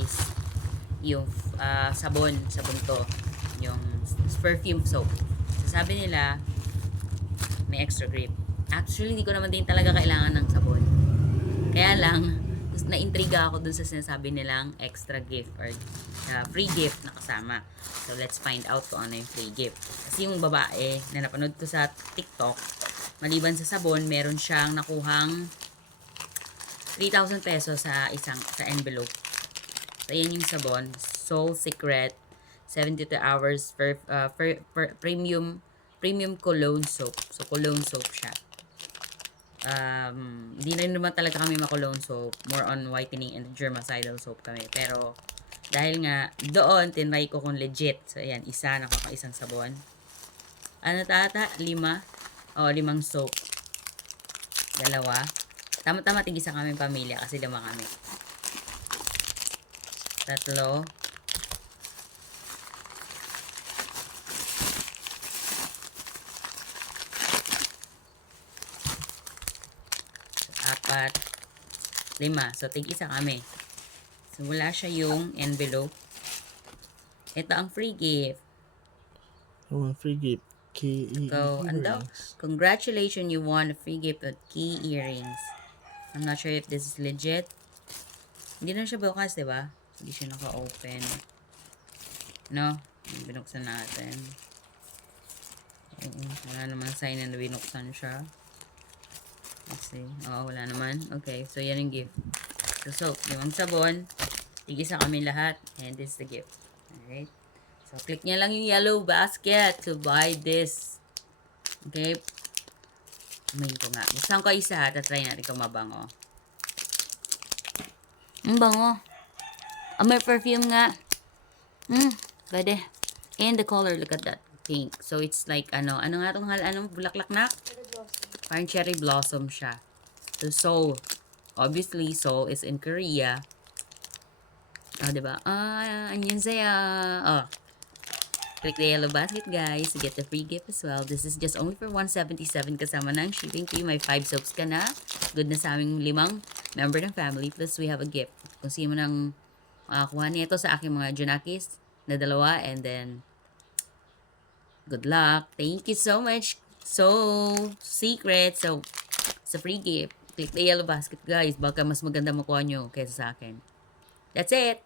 guys, yung sabon to, yung perfume soap. So, sabi nila may extra grip. Actually, hindi ko naman din talaga kailangan ng sabon. Kaya lang, na-intriga ako dun sa sinasabi nilang extra gift or free gift na kasama. So, let's find out kung ano yung free gift. Kasi yung babae na napanood ko sa TikTok, maliban sa sabon, meron siyang nakuhang 3,000 pesos sa envelope. So, ayan yung sabon. Soul Secret 72 hours premium cologne soap. So, cologne soap siya. Hindi na naman talaga kami ma-cologne soap. More on whitening and germicidal soap kami. Pero, dahil nga, doon, tinry ko kung legit. So, ayan, nakakaisang sabon. Ano tata? 5? O, 5 soap. 2. Tama-tama, tig-isa kami pamilya kasi 5 kami. 3. 4, 5. So, tig-isa kami. So, wala siya yung envelope. Ito ang free gift. Oh, free gift. Key So, earrings. congratulations, you won a free gift of key earrings. I'm not sure if this is legit. Hindi na siya bukas, diba? Hindi siya naka-open. No? Binuksan natin. Wala naman sign na binuksan siya. Let's see. Oo, wala naman. Okay, so yan yung gift. So, 5 sabon. Tig-isa kami lahat. And this is the gift. Alright. So, click nyo lang yung yellow basket to buy this. Okay. Amoyin ko nga. Buksan ko isa. Tatry natin kung mabango. Ang bango. May perfume nga. Pwede. And the color, look at that. Pink. So, it's like, ano nga itong anong bulaklak na? Parang cherry blossom siya. So, Seoul. Obviously, Seoul is in Korea. Diba? Annyeonghaseyo. Click the yellow basket, guys, to get the free gift as well. This is just only for 177 kasama ng shipping fee. May 5 soaps ka na. Good na sa aming 5 member ng family. Plus, we have a gift. Kung sino mo nang kuha nito sa aking mga Junakis na 2. And then, good luck. Thank you so much. So, secret. So, sa free gift, click the yellow basket, guys. Baka mas maganda makuha nyo kaysa sa akin. That's it.